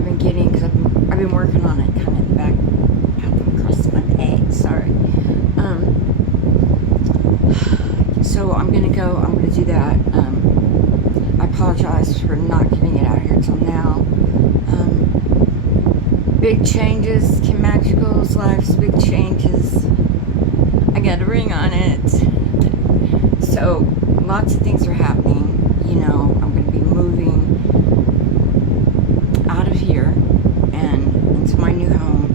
I've been getting, because I've been working on it, kind of back across my egg, sorry. So I'm going to do that. I apologize for not getting it out here till now. Big changes, Kim Magical's life's big changes. I got a ring on it. So lots of things are happening. You know, I'm going to be moving out of here and into my new home,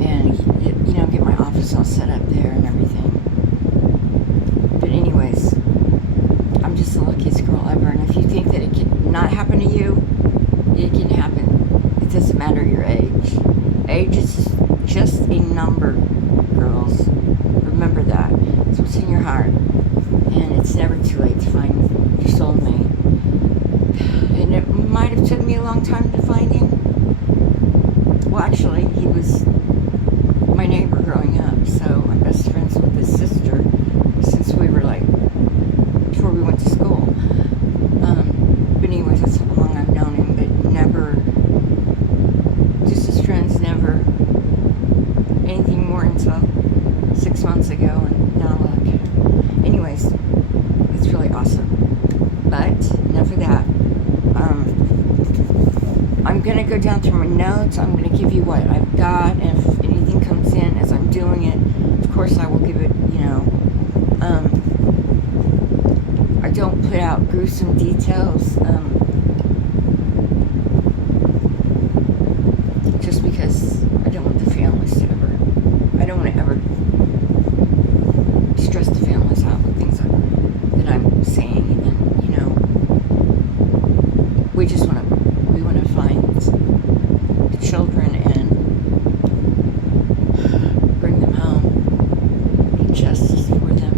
and you know, get my office all set up there and everything. But anyways, I'm just the luckiest girl ever, and if you think that it can not happen to you, it can happen. It doesn't matter your age. Age is just a number, girls. Remember that. It's what's in your heart, and it's never too late to find your soulmate. And it might have took me a long time to find him. Well, actually, he was my neighbor growing up, so I'm best friends with his sister since we were like, before we went to school. But anyways, that's how long I've known him, but never, just as friends, never anything more until 6 months ago, and now look. Anyways, it's really awesome. But enough of that. I'm going to go down through my notes. I'm going to give you what I've got, and if anything comes in as I'm doing it, of course I will give it, you know. I don't put out gruesome details, just because I don't want the families to ever, I don't want to ever stress the families out with things that I'm saying, and you know, we want to find the children and bring them home, get justice for them.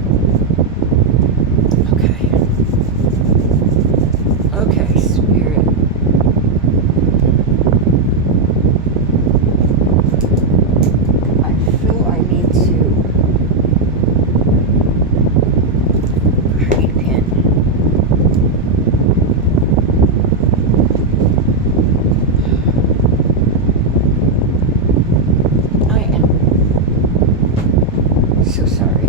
Okay, Spirit. I feel I need a pen. I am so sorry.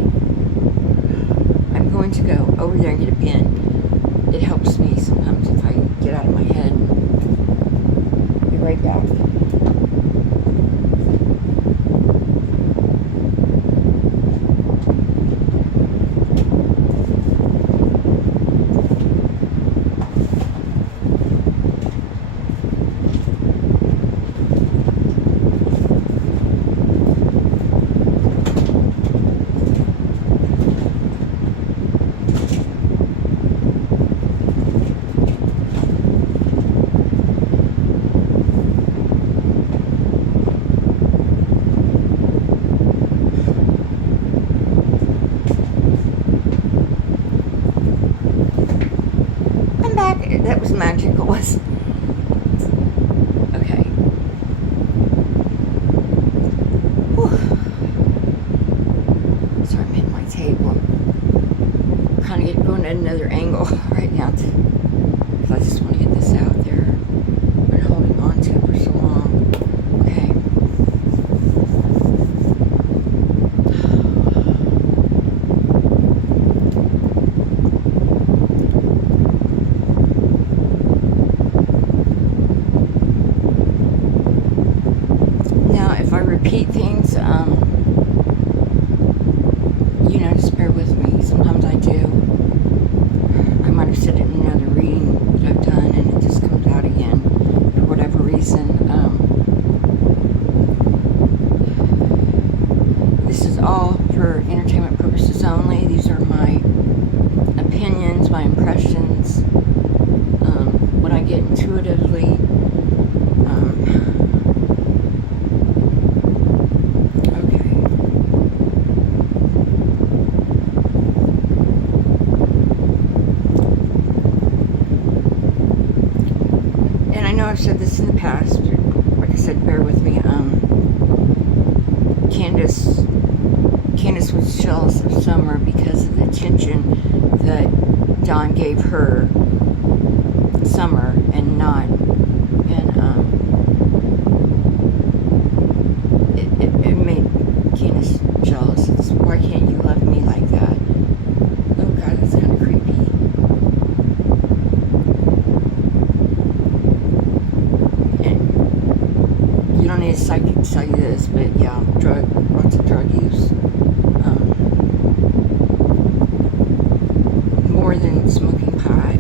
I'm going to go over there and get a pen. It helps me sometimes if I get out of my head. Be right back. That was magical, wasn't it? Okay. Whew. Sorry, I'm hitting my table. I'm kind of going at another angle right now, because I just want to get this out there. I've been holding on to it for so long. Okay. If I repeat things, you know, just bear with me. Sometimes I do. I might have said it in another reading that I've done, and it just comes out again for whatever reason. This is all for entertainment purposes only. These are my opinions, my impressions, what I get intuitively. I know I've said this in the past, like I said, bear with me. Candace was jealous of Summer because of the attention that Don gave her, Summer, and not, and always tell you this, but yeah, lots of drug use. More than smoking pot.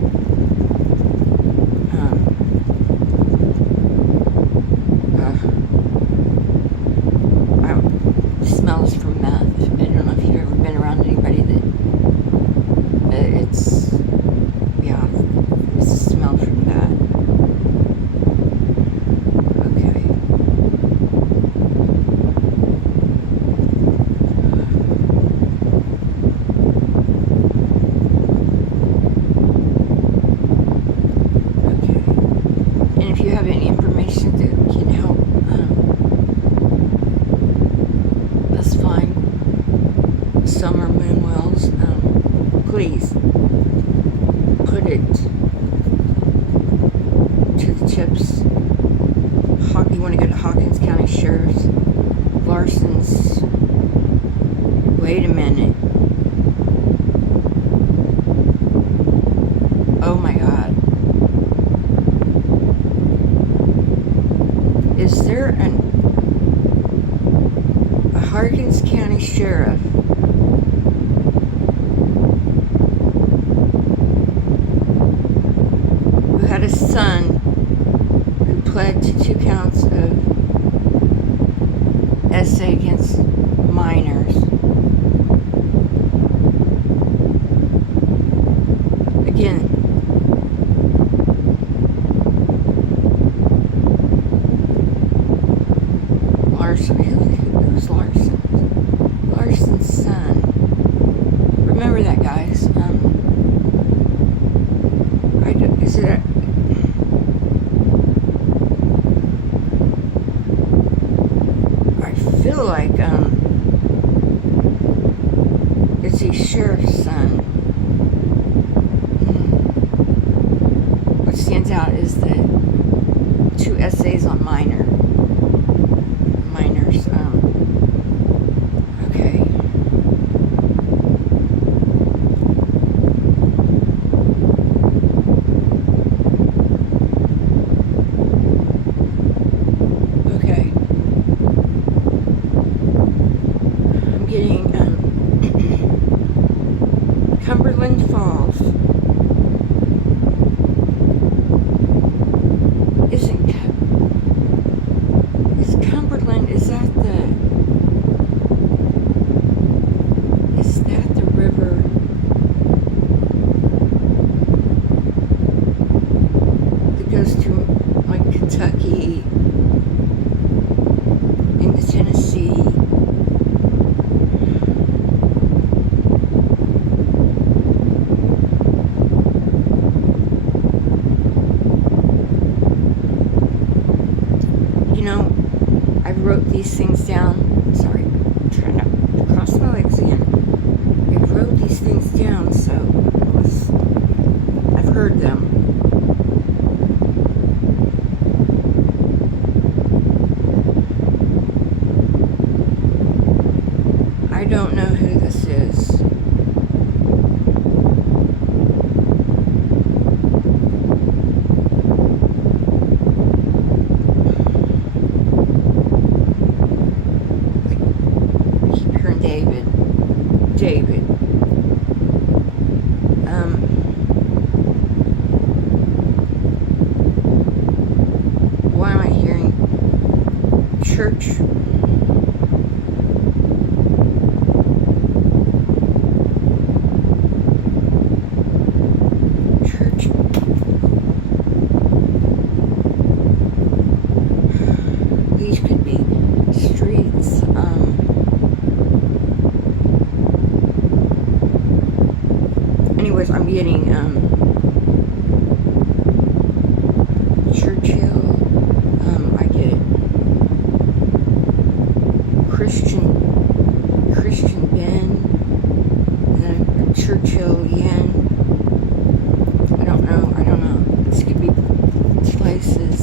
Smells from meth. I don't know if you've ever been around anybody that it's, yeah, it smells from that. Okay. And if you have any information that can help us find Summer Moonwells, please put it to the tips. You want to go to Hawkins County Sheriff's, Larson's. Wait a minute. Oh my God. Is there a Hawkins County Sheriff who had a son who pled to 2 counts of essay against minors? Again, Larson. Who's Larson? Larson's son. Remember that, guys. Is it I feel like it's the sheriff's son. What stands out is the 2 essays on minors. Okay. Okay. I'm getting Cumberland Falls. Is that the river that goes to like Kentucky into Tennessee? You know, I wrote these things down. Sorry, I'm trying to cross my legs again. I wrote these things down, so I've heard them. I don't know who this is. David. Why am I hearing church? These could be streets. Anyways, I'm getting Churchill. I get Christian Ben, and then Churchill Yen. I don't know. This could be places.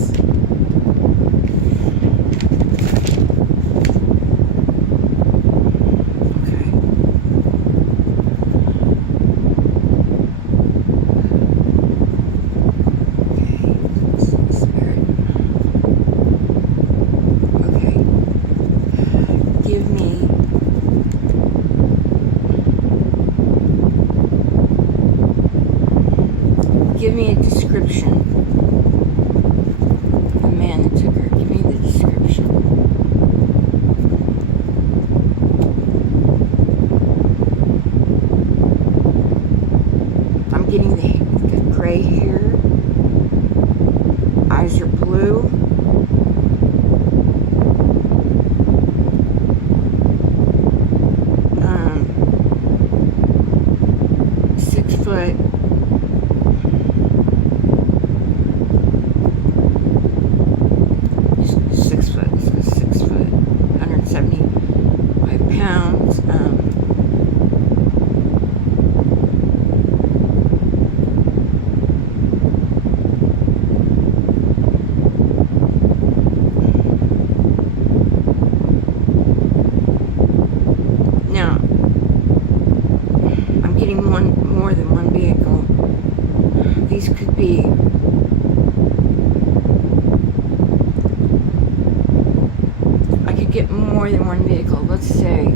more than one vehicle. Let's say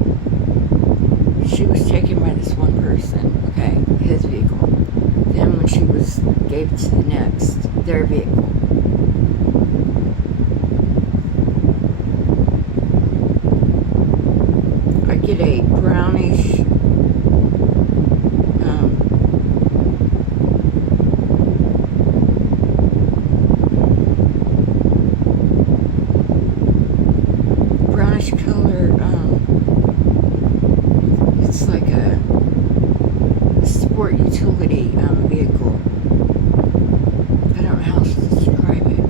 she was taken by this one person, okay, his vehicle. Then when she was gave to the next, their vehicle. I get a brownish color. It's like a sport utility vehicle. I don't know how else to describe it.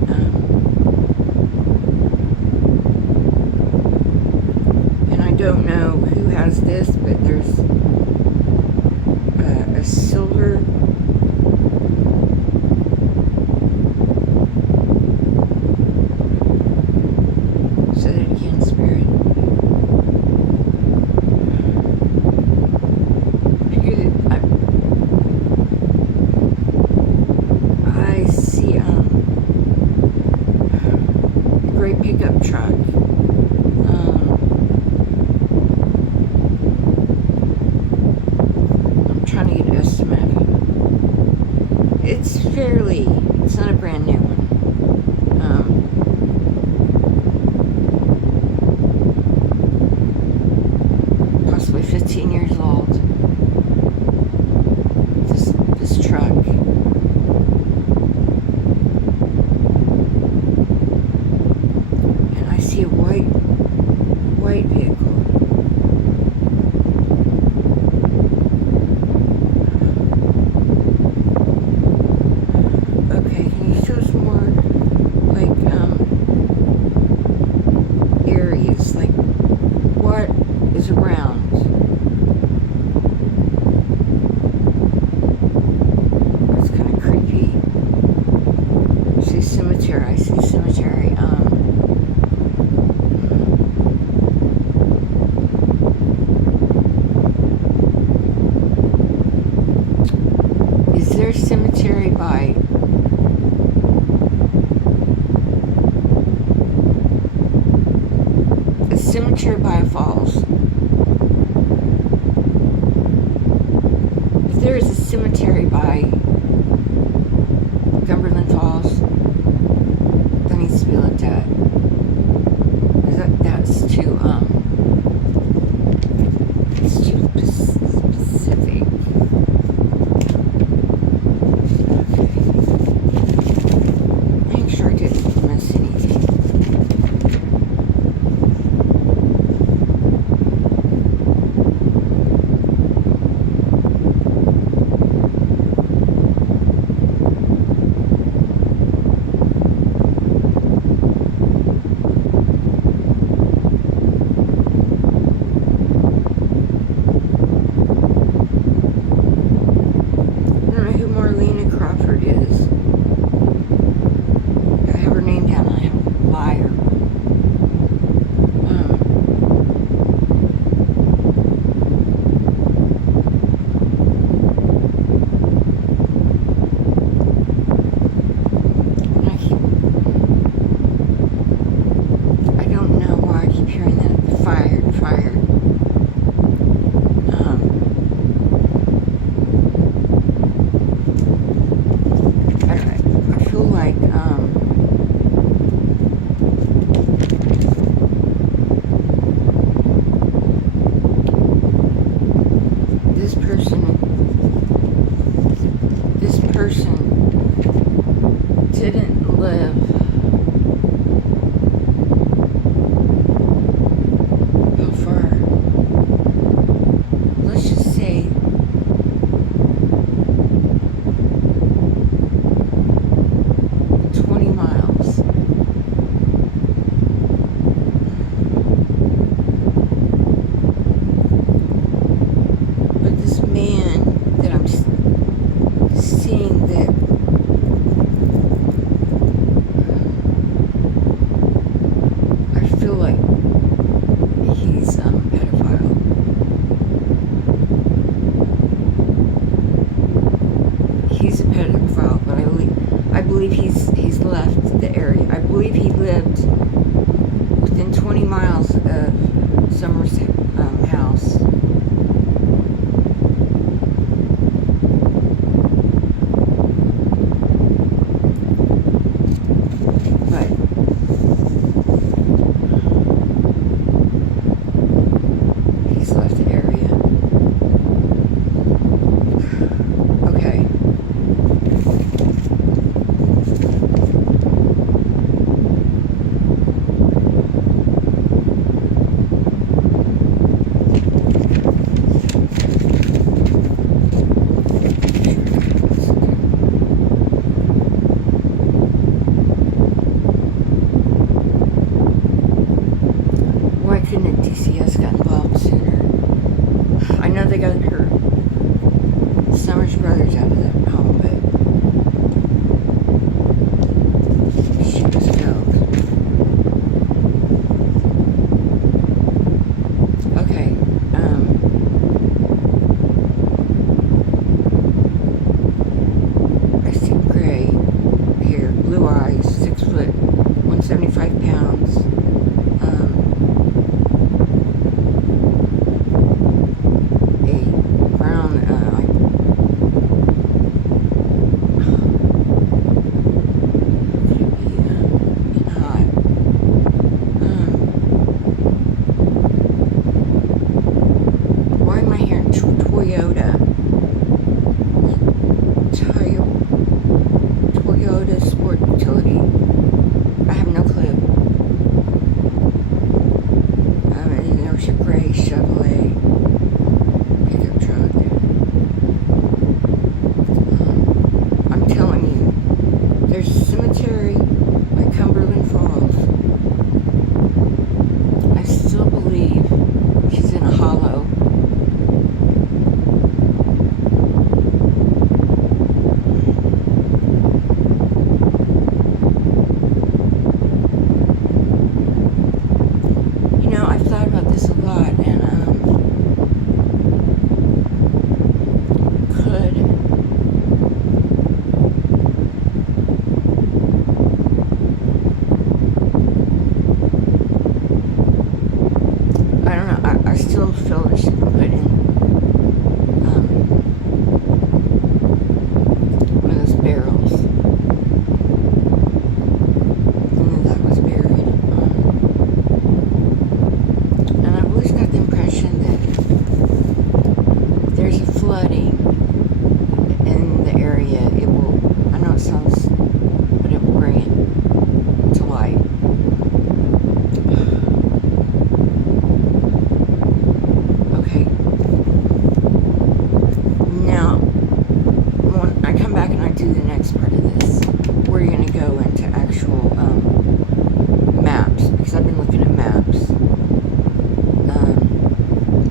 And I don't know who has this, but there's a silver pickup truck. I'm trying to get an estimate. It's not a brand new one. Possibly 15 years old. This truck. See a white vehicle. Okay, can you show us more like areas, like what is around? It's kind of creepy. I see cemetery. Is there a cemetery by a falls? If there is a cemetery by Cumberland Falls, that needs to be looked at. That's too it's too specific. Make sure I didn't miss anything. This person didn't live how far? Let's just say 20 miles. But this man that I'm seeing that I feel like he's a pedophile. He's a pedophile, but I believe he's left the area. I believe he lived within 20 miles of couldn't have DCS got involved sooner? I know they got her Summers Brothers out of that home, but she was killed. Okay, I see gray hair, blue eyes, 6 foot, 175 pounds. A brown, hot. Why am I hearing Toyota Sport Utility? I have no clue. There's a gray Chevrolet pickup truck. I'm telling you, there's a cemetery by Cumberland Falls. I still believe she's in a hollow. I've thought about this a lot, and I don't know, I still feel that she could put in one of those barrels, and then that was buried. And I've always got the impression that if there's a flooding in the area, it will, I know it sounds, but it will bring it to light. Okay. Now, when I come back and I do the next part of this, we're going to go into actual maps, because I've been looking at maps.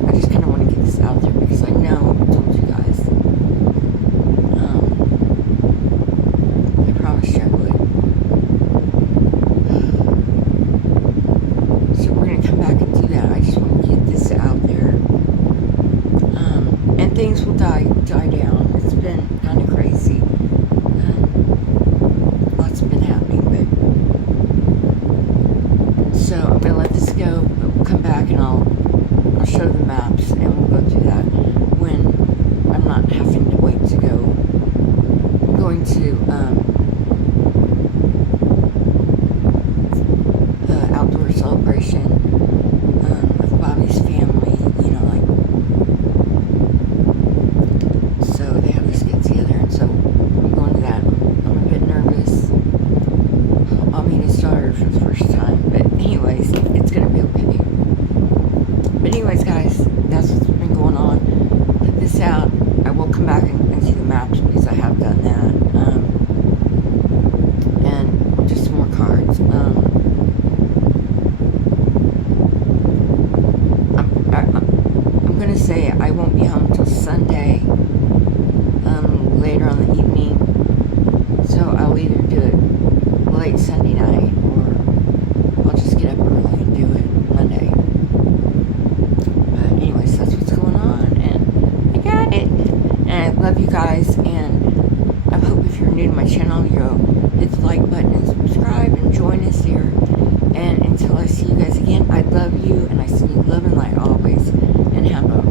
I just kind of want to get this out there because I know I told you guys. I promised you I would. So we're going to come back and do that. I just want to get this out there. And things will die down. It's been kind of crazy. Lots has been happening, but so I'm going to let this go. But we'll come back and I'll show the maps, and we'll go through that when I'm not having to wait to go. I'm going to the outdoor celebration with Bobby's family, so they have this get together, and so I'm going to that. I'm a bit nervous. I'll meet his daughter for the first time, but anyways, it's gonna be okay. But anyways, guys, that's what's been going on. Put this out. I will come back and see the maps because I have done that. And just some more cards. I'm going to say I won't be home until Sunday, later on the evening. So I'll either do it late Sunday night, or I'll just get up early and do it Monday. But anyways, that's what's going on, and I got it. And I love you guys, and I hope if you're new to my channel, you'll hit the like button and subscribe and join us here. And until I see you guys again, I love you, and I send you love and light always, and have a